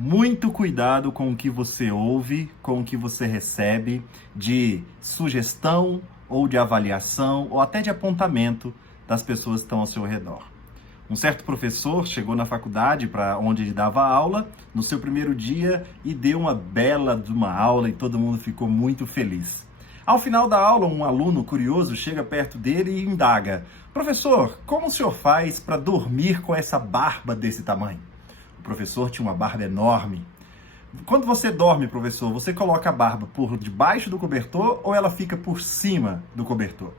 Muito cuidado com o que você ouve, com o que você recebe de sugestão ou de avaliação ou até de apontamento das pessoas que estão ao seu redor. Um certo professor chegou na faculdade para onde ele dava aula no seu primeiro dia e deu uma bela de uma aula e todo mundo ficou muito feliz. Ao final da aula, um aluno curioso chega perto dele e indaga: "Professor, como o senhor faz para dormir com essa barba desse tamanho?" O professor tinha uma barba enorme. "Quando você dorme, professor, você coloca a barba por debaixo do cobertor ou ela fica por cima do cobertor?"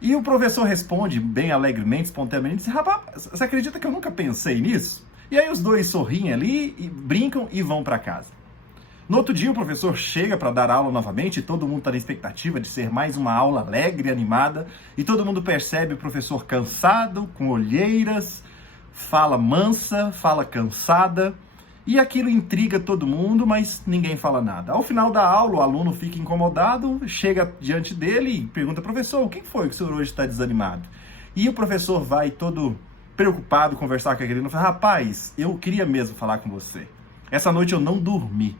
E o professor responde bem alegremente, espontaneamente: "Rapaz, você acredita que eu nunca pensei nisso?" E aí os dois sorriem ali, e brincam e vão para casa. No outro dia o professor chega para dar aula novamente e todo mundo está na expectativa de ser mais uma aula alegre e animada. E todo mundo percebe o professor cansado, com olheiras, fala mansa, fala cansada. E aquilo intriga todo mundo, mas ninguém fala nada. Ao final da aula, o aluno fica incomodado, chega diante dele e pergunta: "Professor, o que foi que o senhor hoje está desanimado?" E o professor vai todo preocupado conversar com aquele aluno e fala: "Rapaz, eu queria mesmo falar com você. Essa noite eu não dormi,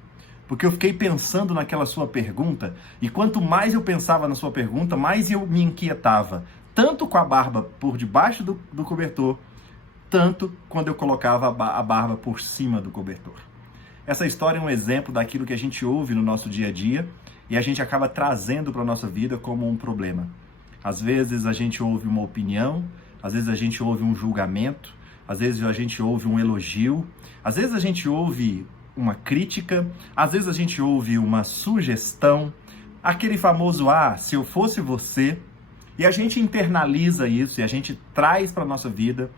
porque eu fiquei pensando naquela sua pergunta, e quanto mais eu pensava na sua pergunta, mais eu me inquietava, tanto com a barba por debaixo do cobertor, tanto quando eu colocava a barba por cima do cobertor." Essa história é um exemplo daquilo que a gente ouve no nosso dia a dia e a gente acaba trazendo para a nossa vida como um problema. Às vezes a gente ouve uma opinião, às vezes a gente ouve um julgamento, às vezes a gente ouve um elogio, às vezes a gente ouve uma crítica, às vezes a gente ouve uma sugestão, aquele famoso "ah, se eu fosse você", e a gente internaliza isso e a gente traz para a nossa vida.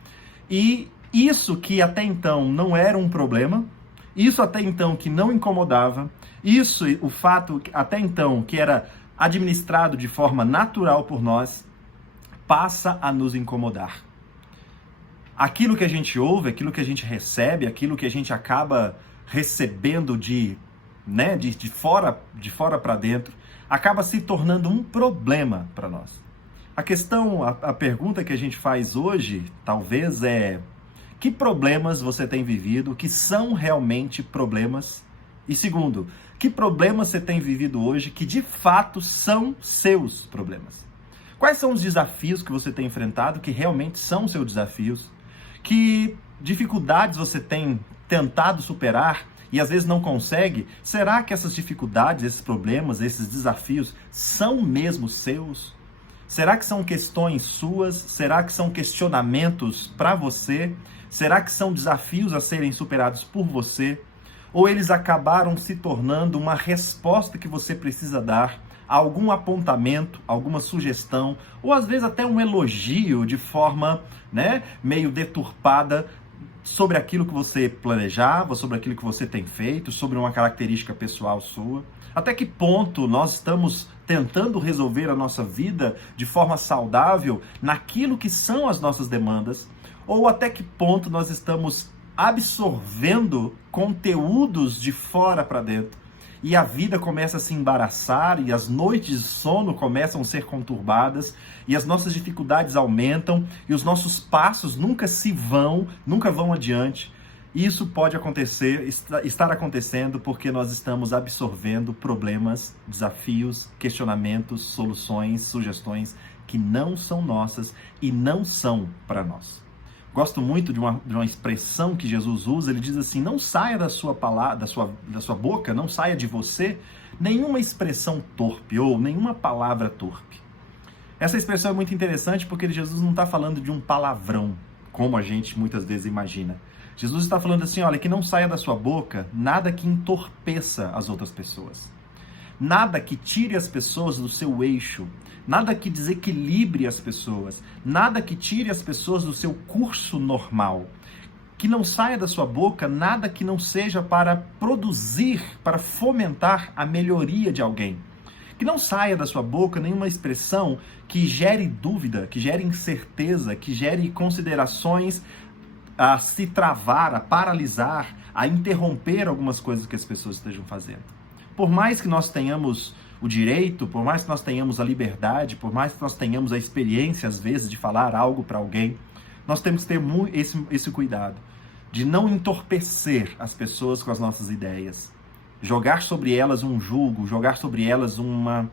E isso que até então não era um problema, isso até então que não incomodava, isso, o fato até então que era administrado de forma natural por nós, passa a nos incomodar. Aquilo que a gente ouve, aquilo que a gente recebe, aquilo que a gente acaba recebendo de fora para dentro, acaba se tornando um problema para nós. A pergunta que a gente faz hoje, talvez, é: que problemas você tem vivido, que são realmente problemas? E segundo, que problemas você tem vivido hoje que de fato são seus problemas? Quais são os desafios que você tem enfrentado que realmente são seus desafios? Que dificuldades você tem tentado superar e às vezes não consegue? Será que essas dificuldades, esses problemas, esses desafios são mesmo seus? Será que são questões suas? Será que são questionamentos para você? Será que são desafios a serem superados por você? Ou eles acabaram se tornando uma resposta que você precisa dar a algum apontamento, alguma sugestão, ou às vezes até um elogio de forma, meio deturpada sobre aquilo que você planejava, sobre aquilo que você tem feito, sobre uma característica pessoal sua? Até que ponto nós estamos tentando resolver a nossa vida de forma saudável naquilo que são as nossas demandas? Ou até que ponto nós estamos absorvendo conteúdos de fora para dentro e a vida começa a se embaraçar e as noites de sono começam a ser conturbadas e as nossas dificuldades aumentam e os nossos passos nunca vão adiante? Isso pode estar acontecendo porque nós estamos absorvendo problemas, desafios, questionamentos, soluções, sugestões que não são nossas e não são para nós. Gosto muito de uma expressão que Jesus usa. Ele diz assim: não saia da sua boca, não saia de você nenhuma expressão torpe ou nenhuma palavra torpe. Essa expressão é muito interessante porque Jesus não está falando de um palavrão, como a gente muitas vezes imagina. Jesus está falando assim: olha, que não saia da sua boca nada que entorpeça as outras pessoas. Nada que tire as pessoas do seu eixo, nada que desequilibre as pessoas, nada que tire as pessoas do seu curso normal. Que não saia da sua boca nada que não seja para produzir, para fomentar a melhoria de alguém. Que não saia da sua boca nenhuma expressão que gere dúvida, que gere incerteza, que gere considerações a se travar, a paralisar, a interromper algumas coisas que as pessoas estejam fazendo. Por mais que nós tenhamos o direito, por mais que nós tenhamos a liberdade, por mais que nós tenhamos a experiência, às vezes, de falar algo para alguém, nós temos que ter esse cuidado de não entorpecer as pessoas com as nossas ideias, jogar sobre elas um julgo, jogar sobre elas uma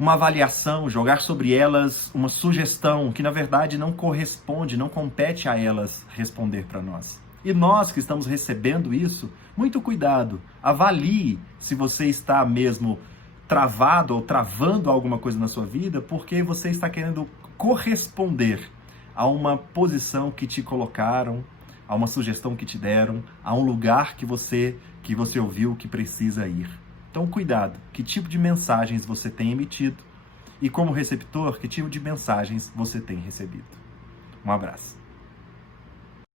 avaliação, jogar sobre elas uma sugestão que na verdade não corresponde, não compete a elas responder para nós. E nós que estamos recebendo isso, muito cuidado, avalie se você está mesmo travado ou travando alguma coisa na sua vida, porque você está querendo corresponder a uma posição que te colocaram, a uma sugestão que te deram, a um lugar que você ouviu que precisa ir. Então, cuidado, que tipo de mensagens você tem emitido e como receptor, que tipo de mensagens você tem recebido. Um abraço.